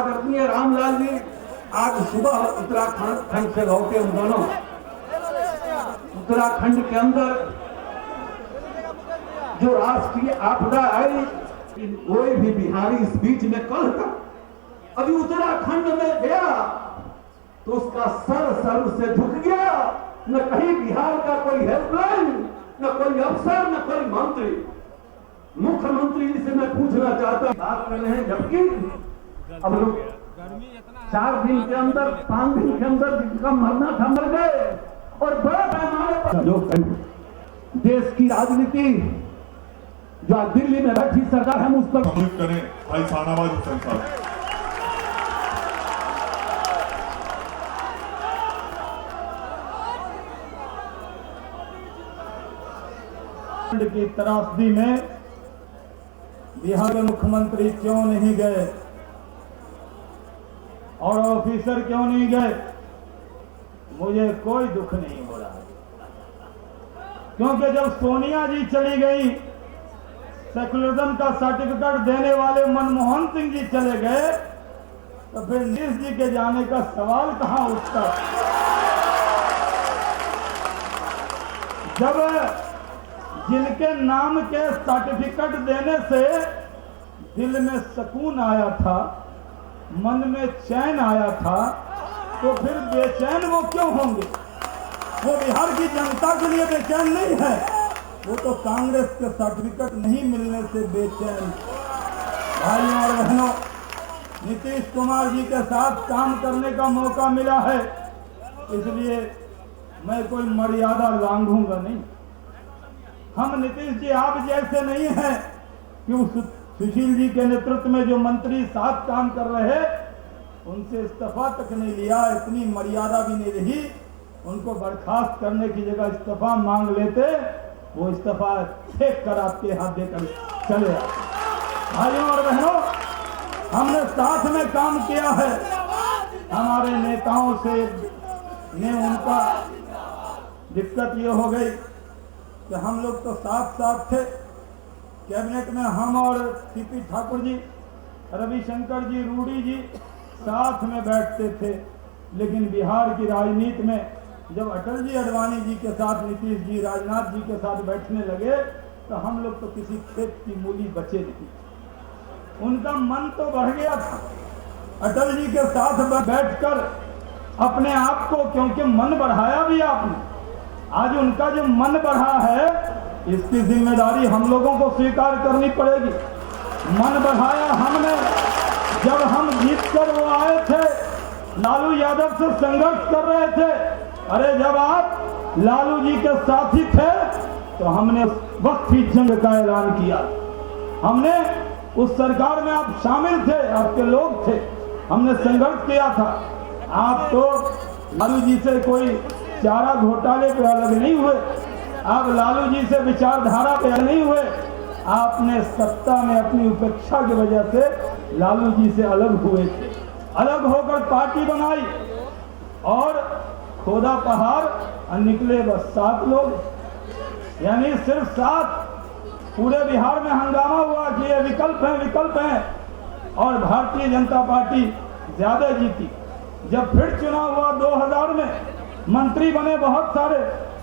आदरणीय रामलाल जी आज सुबह उत्तराखंड से लौटे हम दोनों। उत्तराखंड के अंदर जो राष्ट्रीय आपदा आई, कोई भी बिहारी इस बीच में कल तक अभी उत्तराखंड में गया तो उसका सर से झुक गया। न कहीं बिहार का कोई हेल्पलाइन, न कोई अफसर, न कोई मंत्री। मुख्यमंत्री जी से मैं पूछना चाहता हूं, बात कर रहे हैं जबकि अब लोग 4 दिन के अंदर 5 दिन के अंदर जिनका मरना था मर गए और बड़े पैमाने पर जो देश की राजनीति जो आज दिल्ली में बैठी सरकार हम उस पर सम्मिलित करें भाई शाहनवाज हुसैन साहब। की त्रासदी में बिहार के मुख्यमंत्री क्यों नहीं गए और ऑफिसर क्यों नहीं गए, मुझे कोई दुख नहीं हो रहा। क्योंकि जब सोनिया जी चली गई, सेकुलरिज्म का सर्टिफिकेट देने वाले मनमोहन सिंह जी चले गए, तो फिर नीतीश जी के जाने का सवाल कहां उठता। जब जिनके नाम के सर्टिफिकेट देने से दिल में सुकून आया था, मन में चैन आया था, तो फिर बेचैन वो क्यों होंगे? वो बिहार की जनता के लिए बेचैन नहीं है, वो तो कांग्रेस के सर्टिफिकेट नहीं मिलने से बेचैन। भाइयों और बहनों, नीतीश कुमार जी के साथ काम करने का मौका मिला है, इसलिए मैं कोई मर्यादा लांघूंगा नहीं। हम नीतीश जी आप जैसे नहीं हैं कि सुशील जी के नेतृत्व में जो मंत्री साथ काम कर रहे उनसे इस्तीफा तक नहीं लिया, इतनी मर्यादा भी नहीं रही। उनको बर्खास्त करने की जगह इस्तीफा मांग लेते, वो इस्तीफा फेंक कर आपके हाथ देकर चले आते। भाइयों और बहनों, हमने साथ में काम किया है। हमारे नेताओं से ने उनका दिक्कत ये हो गई कि हम लोग तो साथ थे कैबिनेट में, हम और सीपी ठाकुर जी, रविशंकर जी, रूडी जी साथ में बैठते थे। लेकिन बिहार की राजनीति में जब अटल जी, अडवाणी जी के साथ नीतीश जी, राजनाथ जी के साथ बैठने लगे, तो हम लोग तो किसी खेत की मूली बचे नहीं। उनका मन तो बढ़ गया था अटल जी के साथ बैठकर अपने आप को, क्योंकि मन बढ़ाया भी आपने। आज उनका जो मन बढ़ा है, इसकी जिम्मेदारी हम लोगों को स्वीकार करनी पड़ेगी। मन बढ़ाया हमने जब हम जीत कर वो आए थे, लालू यादव से संघर्ष कर रहे थे। अरे जब आप लालू जी के साथी थे तो हमने वक्त ही जंग का ऐलान किया। हमने उस सरकार में आप शामिल थे, आपके लोग थे, हमने संघर्ष किया था। आप तो लालू जी से कोई चारा घोटाले पे अलग नहीं हुए, आप लालू जी से विचारधारा पे अलग नहीं हुए, आपने सत्ता में अपनी उपेक्षा की वजह से लालू जी से अलग हुए थे। अलग होकर पार्टी बनाई और खोदा पहाड़ और निकले बस 7 लोग, यानी सिर्फ 7। पूरे बिहार में हंगामा हुआ कि ये विकल्प हैं और भारतीय जनता पार्टी ज्यादा जीती। जब फिर चुनाव हुआ 2000 में, मंत्री बने बहुत सारे,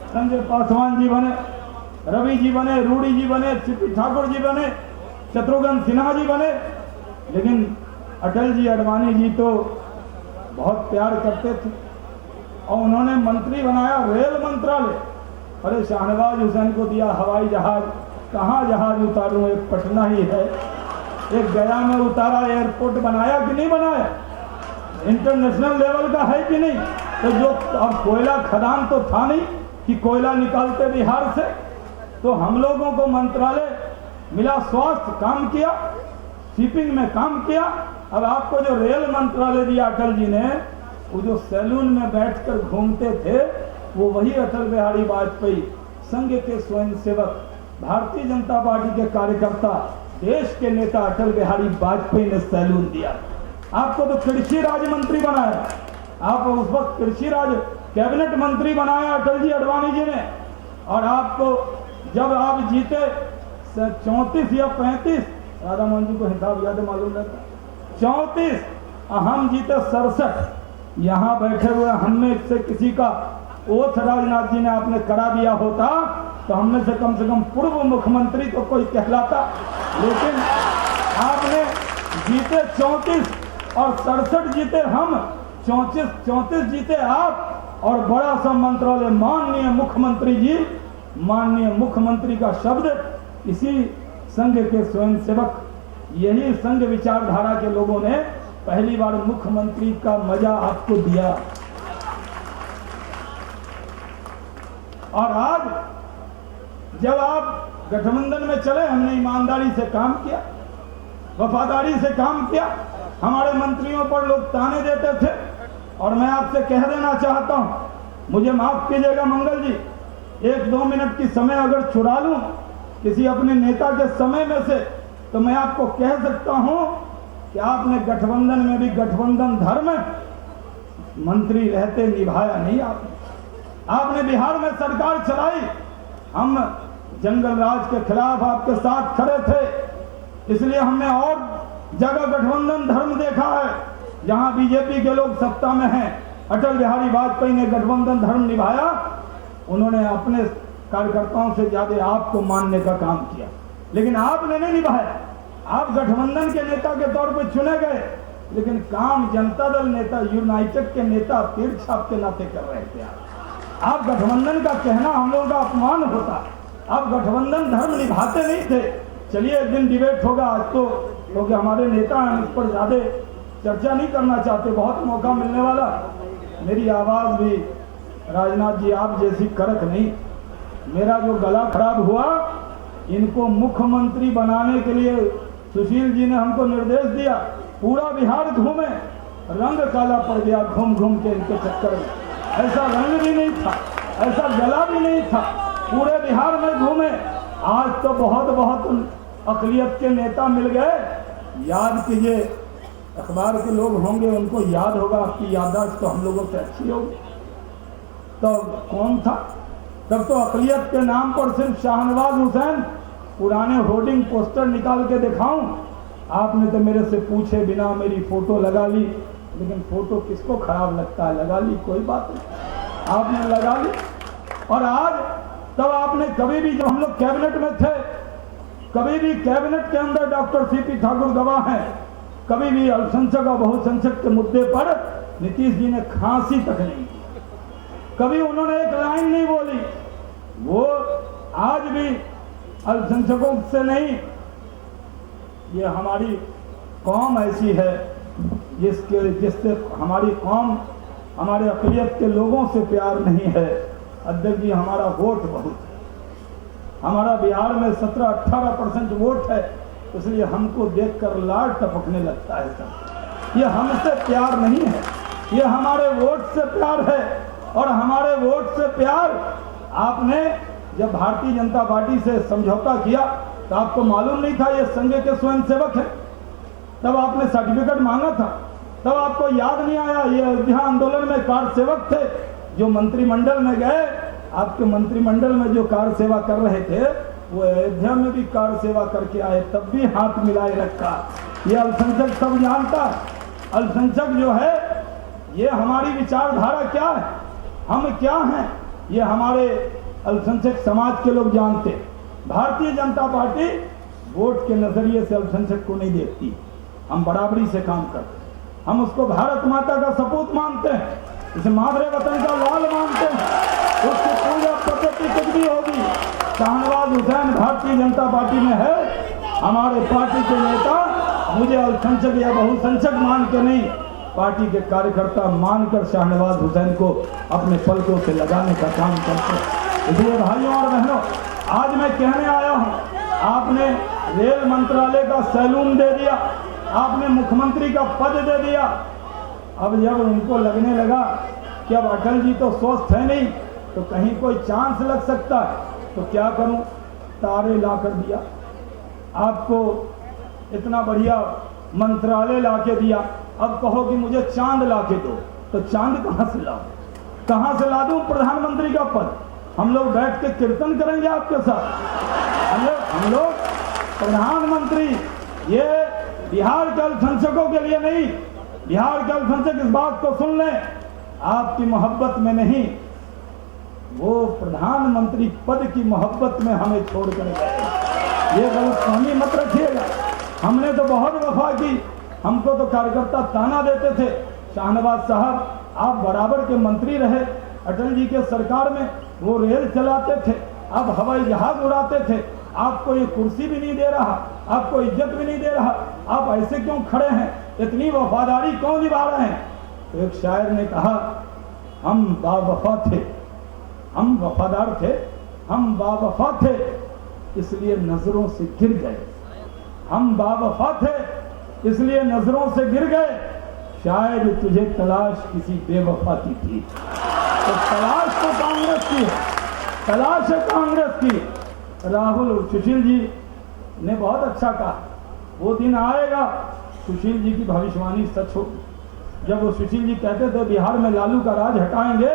संजय पासवान जी बने, रवि जी बने, रूडी जी बने, सीपी ठाकुर जी बने, शत्रुघ्न सिन्हा जी बने। लेकिन अटल जी, अडवाणी जी तो बहुत प्यार करते थे और उन्होंने मंत्री बनाया रेल मंत्रालय। अरे शाहनवाज हुसैन को दिया हवाई जहाज, कहाँ जहाज उतारूं, एक पटना ही है, एक गया में उतारा। एयरपोर्ट बनाया कि नहीं बनाया? इंटरनेशनल लेवल का है कि नहीं? तो जो अब कोयला खदान तो था नहीं कि कोयला निकालते बिहार से, तो हम लोगों को मंत्रालय मिला, स्वास्थ्य काम किया, शिपिंग में काम किया। अब आपको जो रेल मंत्रालय दिया अटल जी ने, वो जो सैलून में बैठकर घूमते थे, वो वही अटल बिहारी वाजपेयी, संघ के स्वयंसेवक, भारतीय जनता पार्टी के कार्यकर्ता, देश के नेता अटल बिहारी वाजपेयी ने सैलून दिया। आपको तो कृषि राज्य मंत्री बनाया, आप उस वक्त कृषि राज्य कैबिनेट मंत्री बनाया अटल जी, अडवाणी जी ने। और आपको जब आप जीते 34 या 35, राधा मोहन जी को हिसाब याद मालूम रहता, 34 हम जीते 67। यहाँ बैठे हुए हम में से किसी का ओथ राजनाथ जी ने आपने करा दिया होता तो हम में से कम पूर्व मुख्यमंत्री तो कोई कहलाता, लेकिन आपने जीते 34 और 67 जीते हम, 34 जीते आप, और बड़ा सा मंत्रालय। माननीय मुख्यमंत्री जी, माननीय मुख्यमंत्री का शब्द इसी संघ के स्वयंसेवक, यही संघ विचारधारा के लोगों ने पहली बार मुख्यमंत्री का मजा आपको दिया। और आज जब आप गठबंधन में चले, हमने ईमानदारी से काम किया, वफादारी से काम किया। हमारे मंत्रियों पर लोग ताने देते थे, और मैं आपसे कह देना चाहता हूं, मुझे माफ कीजिएगा मंगल जी, 1-2 मिनट की समय अगर चुरा लूं किसी अपने नेता के समय में से, तो मैं आपको कह सकता हूं कि आपने गठबंधन में भी गठबंधन धर्म मंत्री रहते निभाया नहीं। आपने बिहार में सरकार चलाई, हम जंगल राज के खिलाफ आपके साथ खड़े थे, इसलिए हमने और जगह गठबंधन धर्म देखा है। जहां बीजेपी के लोग सत्ता में हैं, अटल बिहारी वाजपेयी ने गठबंधन धर्म निभाया, उन्होंने अपने कार्यकर्ताओं से ज्यादा आपको मानने का काम किया, लेकिन आपने नहीं निभाया। आप गठबंधन के नेता के तौर पर चुने गए, लेकिन काम जनता दल नेता, यूनाइटेड के नेता तीर छाप के नाते कर रहे थे। आप गठबंधन का कहना हम लोगों का अपमान होता, आप गठबंधन धर्म निभाते नहीं थे। चलिए एक दिन डिबेट होगा, आज तो क्योंकि हमारे नेता हैं इस पर ज्यादा चर्चा नहीं करना चाहते, बहुत मौका मिलने वाला। मेरी आवाज भी राजनाथ जी आप जैसी कड़क नहीं, मेरा जो गला खराब हुआ, इनको मुख्यमंत्री बनाने के लिए सुशील जी ने हमको निर्देश दिया, पूरा बिहार घूमे, रंग काला पड़ गया घूम घूम के इनके चक्कर में। ऐसा रंग भी नहीं था, ऐसा गला भी नहीं था, पूरे बिहार में घूमे। आज तो बहुत अकलियत के नेता मिल गए। याद कीजिए, अखबार के लोग होंगे उनको याद होगा, आपकी याददाश्त तो हम लोगों से अच्छी होगी। तो कौन था तब? तो अकलियत के नाम पर सिर्फ शाहनवाज हुसैन, पुराने होर्डिंग पोस्टर निकाल के दिखाऊं, आपने तो मेरे से पूछे बिना मेरी फोटो लगा ली। लेकिन फोटो किसको खराब लगता है, लगा ली, कोई बात नहीं, आपने लगा ली। और आज तब आपने कभी भी, जब हम लोग कैबिनेट में थे, कभी भी कैबिनेट के अंदर डॉक्टर सीपी ठाकुर गवाह हैं, कभी भी अल्पसंख्यक और बहुसंख्यक के मुद्दे पर नीतीश जी ने खांसी तक नहीं की, कभी उन्होंने एक लाइन नहीं बोली। वो आज भी अल्पसंख्यकों से नहीं, ये हमारी कौम ऐसी है जिससे हमारी कौम, हमारे अक़लियत के लोगों से प्यार नहीं है। अध्यक्ष जी, हमारा वोट बहुत है, हमारा बिहार में 17-18% वोट है, इसलिए हमको देखकर लाड टपकने लगता है सब। ये हमसे प्यार नहीं है, ये हमारे वोट से प्यार है। और हमारे वोट से प्यार, आपने जब भारतीय जनता पार्टी से समझौता किया तो आपको मालूम नहीं था ये संघ के स्वयंसेवक है, तब आपने सर्टिफिकेट मांगा था, तब आपको याद नहीं आया ये अयोध्या आंदोलन में कार सेवक थे जो मंत्रिमंडल में गए, आपके मंत्रिमंडल में जो कार सेवा कर रहे थे वो अयोध्या में भी कार सेवा करके आए, तब भी हाथ मिलाए रखा। ये अल्पसंख्यक सब जानता। अल्पसंख्यक जो है, ये हमारी विचारधारा क्या है, हम क्या हैं, ये हमारे अल्पसंख्यक समाज के लोग जानते। भारतीय जनता पार्टी वोट के नजरिए से अल्पसंख्यक को नहीं देखती, हम बराबरी से काम करते हैं, हम उसको भारत माता का सपूत मानते हैं, इसे मादरे वतन का लाल मानते हैं, उसकी पूजा पद्धति कुछ भी होगी। शाहनवाज हुसैन भारतीय जनता पार्टी में है, हमारे पार्टी के नेता मुझे अल्पसंख्यक या बहुसंख्यक मान के नहीं, पार्टी के कार्यकर्ता मानकर शाहनवाज हुसैन को अपने पलकों से लगाने का काम करते हैं। इसलिए भाइयों और बहनों, आज मैं कहने आया हूं, आपने रेल मंत्रालय का सैलून दे दिया, आपने मुख्यमंत्री का पद दे दिया। अब जब उनको लगने लगा कि अब अटल जी तो स्वस्थ है नहीं, तो कहीं कोई चांस लग सकता है, तो क्या करूं, तारे ला कर दिया आपको, इतना बढ़िया मंत्रालय ला के दिया। अब कहो कि मुझे चांद ला के दो, तो चांद कहां से लाऊं, कहां से ला दूं प्रधानमंत्री का पद? हम लोग बैठ के कीर्तन करेंगे आपके साथ। हम लोग प्रधानमंत्री, ये बिहार के अल्पसंख्यकों के लिए नहीं, बिहार के अल्पसंख्यक इस बात को सुन लें, आपकी मोहब्बत में नहीं, वो प्रधानमंत्री पद की मोहब्बत में हमें छोड़कर गए। ये गलतफहमी मत रखिएगा। हमने तो बहुत वफा की, हमको तो कार्यकर्ता ताना देते थे, शाहनवाज साहब आप बराबर के मंत्री रहे, अटल जी के सरकार में वो रेल चलाते थे, आप हवाई जहाज उड़ाते थे, आपको ये कुर्सी भी नहीं दे रहा, आपको इज्जत भी नहीं दे रहा, आप ऐसे क्यों खड़े हैं, इतनी वफादारी क्यों निभा रहे हैं? तो एक शायर ने कहा, हम बावफा थे, हम वफादार थे, हम बावफा थे, इसलिए नजरों से गिर गए। हम बावफा थे, इसलिए नजरों से गिर गए, शायद तुझे तलाश किसी बेवफा की थी। तो तलाश तो कांग्रेस की है, तलाश है कांग्रेस की। राहुल सुशील जी ने बहुत अच्छा कहा, वो दिन आएगा सुशील जी की भविष्यवाणी सच होगी। जब वो सुशील जी कहते थे बिहार में लालू का राज हटाएंगे,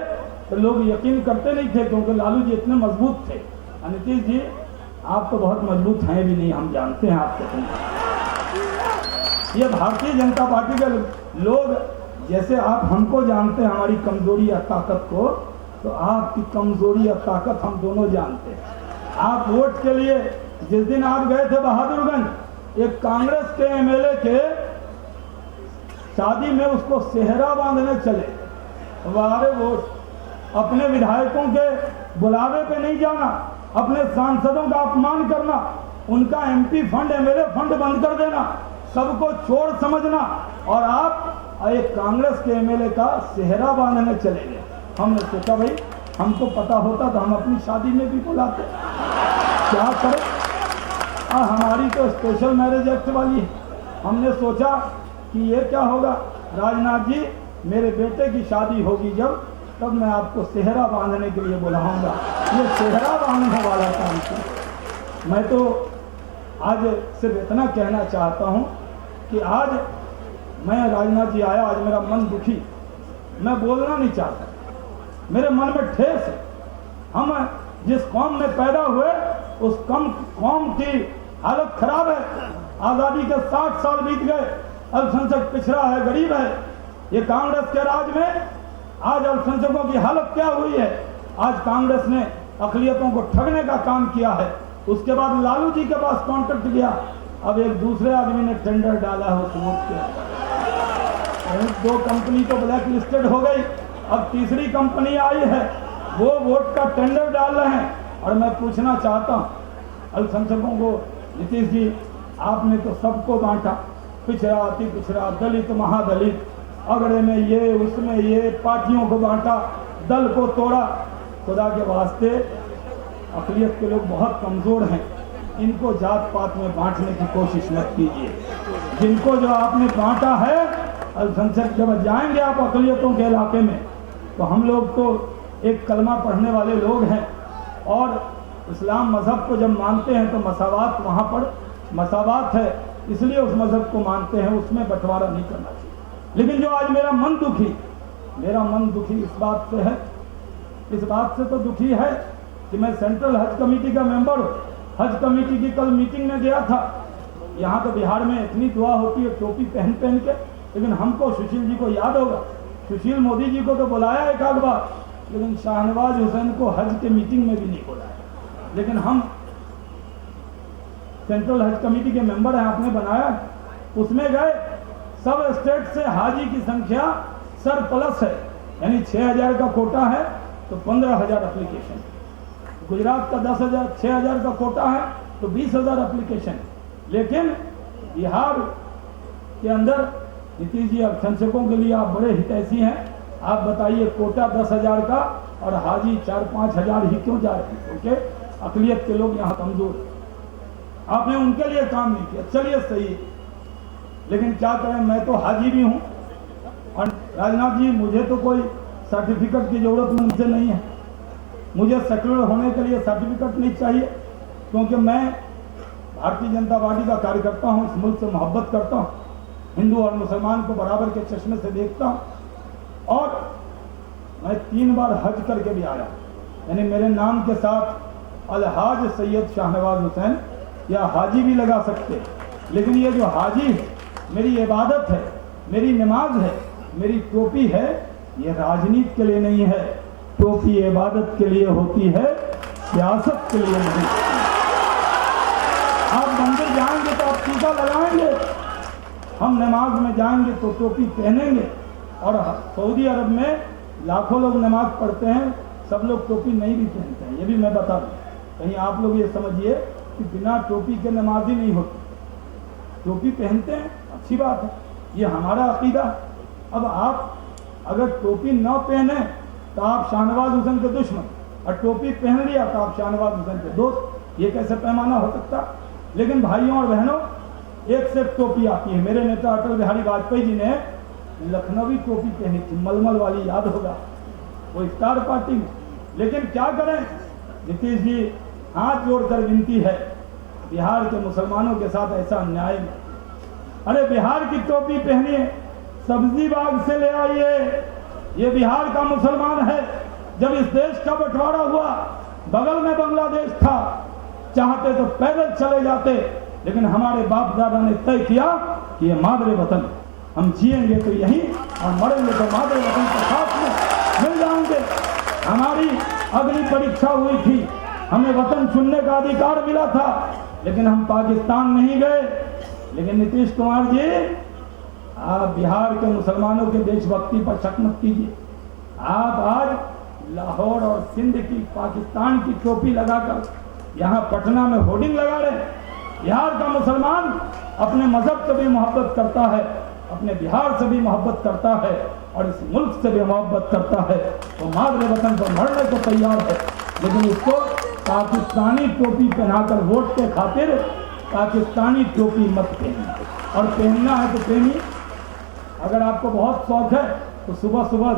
तो लोग यकीन करते नहीं थे, क्योंकि लालू जी इतने मजबूत थे। नीतीश जी आप तो बहुत मजबूत हैं भी नहीं, हम जानते हैं आपको। ये भारतीय जनता पार्टी के लोग, जैसे आप हमको जानते हैं हमारी कमजोरी या ताकत को, तो आपकी कमजोरी या ताकत हम दोनों जानते हैं। आप वोट के लिए जिस दिन आप गए थे बहादुरगंज, एक कांग्रेस के एमएलए के शादी में उसको सेहरा बांधने चले, वारे वोट, अपने विधायकों के बुलावे पे नहीं जाना, अपने सांसदों का अपमान करना, उनका एमपी फंड एमएलए फंड बंद कर देना, सबको चोर समझना, और आप एक कांग्रेस के एमएलए का सेहरा बांधने चले गए। हमने सोचा भाई हमको पता होता तो हम अपनी शादी में भी बुलाते, क्या करें, हमारी तो स्पेशल मैरिज एक्ट वाली है। हमने सोचा कि ये क्या होगा, राजनाथ जी मेरे बेटे की शादी होगी जब, तब मैं आपको सेहरा बांधने के लिए बुलाऊंगा। ये सेहरा बांधने वाला काम था। मैं तो आज सिर्फ इतना कहना चाहता हूं कि आज मैं राजनाथ जी आया, आज मेरा मन दुखी, मैं बोलना नहीं चाहता, मेरे मन में ठेस है। हम जिस कौम में पैदा हुए उस कौम की हालत खराब है। आज़ादी के 60 साल बीत गए, अल्पसंख्यक पिछड़ा है, गरीब है। ये कांग्रेस के राज में आज अल्पसंख्यकों की हालत क्या हुई है? आज कांग्रेस ने अक़लियतों को ठगने का काम किया है। उसके बाद लालू जी के पास कॉन्ट्रैक्ट गया, अब एक दूसरे आदमी ने टेंडर डाला है उस वोट के, 2 कंपनी तो ब्लैक लिस्टेड हो गई, अब तीसरी कंपनी आई है, वो वोट का टेंडर डाल रहे हैं। और मैं पूछना चाहता हूँ अल्पसंख्यकों को, नीतीश जी आपने तो सबको बांटा, पिछड़ा अति पिछड़ा, दलित महादलित, अगड़े में ये उसमें ये, पार्टियों को बांटा, दल को तोड़ा। खुदा के वास्ते अक़लियत के लोग बहुत कमज़ोर हैं, इनको जात पात में बांटने की कोशिश मत कीजिए। जिनको जो आपने बांटा है, अल्पसंख्यक जब जाएंगे आप अक़लियतों के इलाके में, तो हम लोग तो एक कलमा पढ़ने वाले लोग हैं, और इस्लाम मज़हब को जब मानते हैं तो मसावात, वहाँ पर मसावात है, इसलिए उस मज़हब को मानते हैं, उसमें बंटवारा नहीं करना चाहिए। लेकिन जो आज मेरा मन दुखी इस बात से है, इस बात से तो दुखी है कि मैं सेंट्रल हज कमेटी का मेंबर हूँ। हज कमेटी की कल मीटिंग में गया था। यहाँ तो बिहार में इतनी दुआ होती है टोपी पहन पहन के, लेकिन हमको, सुशील जी को याद होगा, सुशील मोदी जी को तो बुलाया एक आध बार, लेकिन शाहनवाज हुसैन को हज के मीटिंग में भी नहीं बुलाया। लेकिन हम सेंट्रल हज कमेटी के मेंबर हैं, आपने बनाया, उसमें गए, सब स्टेट से हाजी की संख्या सरप्लस है, यानी 6000 का कोटा है तो 15000 एप्लीकेशन। गुजरात का 10,000, 6000 का कोटा है तो 20,000 एप्लीकेशन। लेकिन बिहार के अंदर नीतीश जी अल्पसंख्यकों के लिए आप बड़े हितैषी हैं। आप बताइए, कोटा 10,000 का और हाजी 4-5 हजार ही क्यों जा रहे हैं? क्योंकि अक़लियत के लोग यहाँ कमजोर, आपने उनके लिए काम नहीं किया। चलिए सही है, लेकिन क्या करें, मैं तो हाजी भी हूँ। और राजनाथ जी, मुझे तो कोई सर्टिफिकेट की जरूरत मुझसे नहीं है, मुझे सेक्युलर होने के लिए सर्टिफिकेट नहीं चाहिए, क्योंकि मैं भारतीय जनता पार्टी का कार्यकर्ता हूँ, इस मुल्क से मोहब्बत करता हूँ, हिंदू और मुसलमान को बराबर के चश्मे से देखता हूँ। और मैं 3 बार हज करके भी आया, यानी मेरे नाम के साथ अलहाज सैयद शाहनवाज हुसैन या हाजी भी लगा सकते, लेकिन ये जो हाजी है, मेरी इबादत है, मेरी नमाज है, मेरी टोपी है, ये राजनीति के लिए नहीं है। टोपी इबादत के लिए होती है, सियासत के लिए नहीं। आप मंदिर जाएंगे तो आप टीका लगाएंगे, हम नमाज में जाएंगे तो टोपी पहनेंगे। और सऊदी अरब में लाखों लोग नमाज पढ़ते हैं, सब लोग टोपी नहीं भी पहनते हैं, ये भी मैं बता दूं। कहीं आप लोग ये समझिए कि बिना टोपी के नमाज ही नहीं होती। टोपी पहनते हैं, अच्छी बात है, ये हमारा अकीदा। अब आप अगर टोपी न पहने तो आप शाहनवाज हुसैन के दुश्मन, और टोपी पहन लिया तो आप शाहनवाज हुसैन के दोस्त। ये कैसे पैमाना हो सकता? लेकिन भाइयों और बहनों, एक से टोपी आती है। मेरे नेता अटल बिहारी वाजपेयी जी ने लखनवी टोपी पहनी थी, मलमल वाली, याद होगा, वो इफ्तार पार्टी में। लेकिन क्या करें, नीतीश जी हाथ जोड़कर विनती है, बिहार के मुसलमानों के साथ ऐसा अन्याय नहीं। अरे बिहार की टोपी पहनिए, सब्जी बाग से ले आइए, ये बिहार का मुसलमान है। जब इस देश का बंटवारा हुआ, बगल में बांग्लादेश था, चाहते तो पैदल चले जाते, लेकिन हमारे बाप दादा ने तय किया कि ये मादरे वतन, हम जिएंगे तो यहीं और मरेंगे तो मादरे वतन के साथ में मिल जाएंगे। हमारी अग्नि परीक्षा हुई थी, हमें वतन चुनने का अधिकार मिला था, लेकिन हम पाकिस्तान नहीं गए। लेकिन नीतीश कुमार जी, आप बिहार के मुसलमानों के देशभक्ति पर शक मत कीजिए। आप आज लाहौर और सिंध की, पाकिस्तान की टोपी लगाकर यहाँ पटना में होर्डिंग लगा रहे हैं। बिहार का मुसलमान अपने मजहब से भी मोहब्बत करता है, अपने बिहार से भी मोहब्बत करता है, और इस मुल्क से भी मोहब्बत करता है। तो मादरे वतन पर मरने को तैयार है, लेकिन इसको पाकिस्तानी टोपी पहनाकर वोट के खातिर पाकिस्तानी टोपी मत पहनिए। और पहनना है तो पहनिए। अगर आपको बहुत शौक है तो सुबह सुबह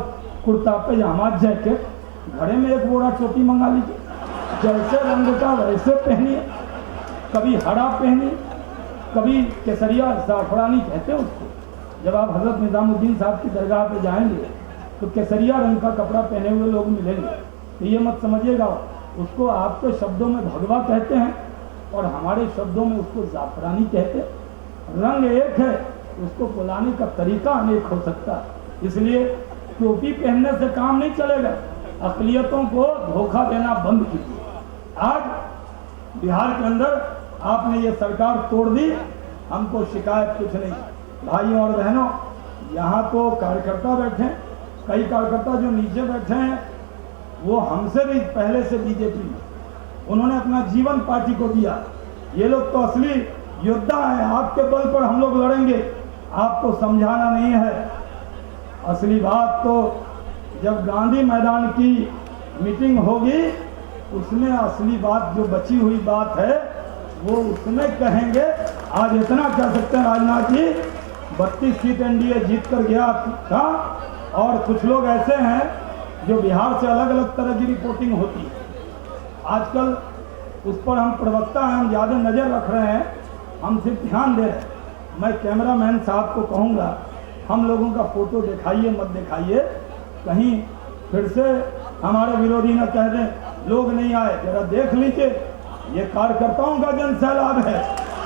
कुर्ता पैजामा जैकेट, घड़े में एक बोरा चोटी मंगा लीजिए, जैसे रंग का वैसे पहनिए। कभी हरा पहनिए, कभी केसरिया, ज़ाफ़रानी कहते हैं उसको। जब आप हज़रत निज़ामुद्दीन साहब की दरगाह पे जाएंगे तो केसरिया रंग का कपड़ा पहने हुए लोग मिलेंगे। तो ये मत समझिएगा, उसको आपके शब्दों में भगवा कहते हैं और हमारे शब्दों में उसको ज़ाफ़रानी कहते हैं। रंग एक है, उसको बुलाने का तरीका अनेक हो सकता है। इसलिए टोपी पहनने से काम नहीं चलेगा, अक़लियतों को धोखा देना बंद कीजिए। आज बिहार के अंदर आपने ये सरकार तोड़ दी, हमको शिकायत कुछ नहीं। भाइयों और बहनों, यहाँ तो कार्यकर्ता बैठे हैं, कई कार्यकर्ता जो नीचे बैठे हैं वो हमसे भी पहले से बीजेपी में, उन्होंने अपना जीवन पार्टी को दिया। ये लोग तो असली योद्धा हैं, आपके बल पर हम लोग लड़ेंगे, आपको समझाना नहीं है। असली बात तो जब गांधी मैदान की मीटिंग होगी, उसमें असली बात जो बची हुई बात है वो उसमें कहेंगे। आज इतना कह सकते हैं, राजनाथ जी 32 सीट एनडीए जीत कर गया था, और कुछ लोग ऐसे हैं जो बिहार से अलग अलग तरह की रिपोर्टिंग होती है। आजकल उस पर हम प्रवक्ता हैं, हम ज़्यादा नज़र रख रहे हैं, हम सिर्फ ध्यान दे रहे हैं। मैं कैमरामैन साहब को कहूँगा, हम लोगों का फोटो दिखाइए मत दिखाइए, कहीं फिर से हमारे विरोधी न कह दें लोग नहीं आए। जरा देख लीजिए, ये कार्यकर्ताओं का जन सैलाब है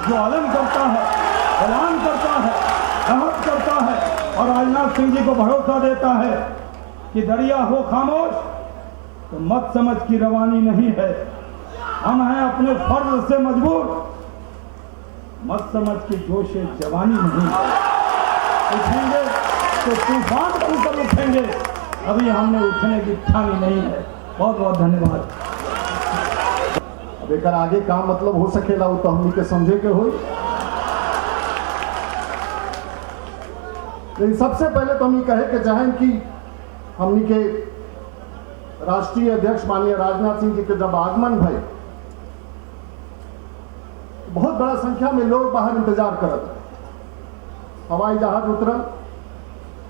जो आलम करता है, ऐलान करता है, अहद करता है, और राजनाथ सिंह जी को भरोसा देता है कि दरिया हो खामोश तो मत समझ की रवानी नहीं है। हम हैं अपने फर्ज से मजबूर, मत समझ की जोशे जवानी नहीं है। उठेंगे तो तूफान बनकर उठेंगे, अभी हमने उठने की ठानी नहीं है। बहुत बहुत धन्यवाद। अब एक आगे काम मतलब हो सकेला वो तो हमनी के समझे के होई। लेकिन सबसे पहले तो हम ये कहे के चाहें कि हमनी के राष्ट्रीय अध्यक्ष माननीय राजनाथ सिंह जी के जब आगमन भय, बहुत बड़ा संख्या में लोग बाहर इंतजार करत, हवाई जहाज उतरल।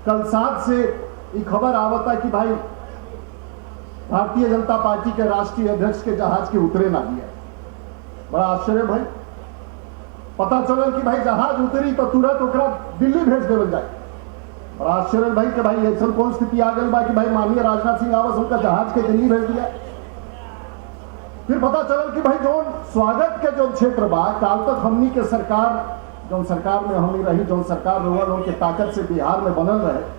कल 7 से ये खबर आवता कि भाई भारतीय जनता पार्टी के राष्ट्रीय अध्यक्ष के जहाज के उतरे ना दिया। बड़ा आश्चर्य भाई, पता चलल कि भाई जहाज उतरी तो तुरंत ओकरा दिल्ली भेज देवल जाए। बड़ा आश्चर्य भाई कि भाई ऐसा कौन स्थिति आ गई बा कि भाई माननीय राजनाथ सिंह आवस उनका जहाज के दिल्ली भेज दिया। फिर पता चलल कि भाई जो स्वागत के जो क्षेत्र बा, काल तक हमनी के सरकार जौन सरकार में हमनी रही, जौन सरकार रहुआ लोग के ताकत से बिहार में बनल रहे,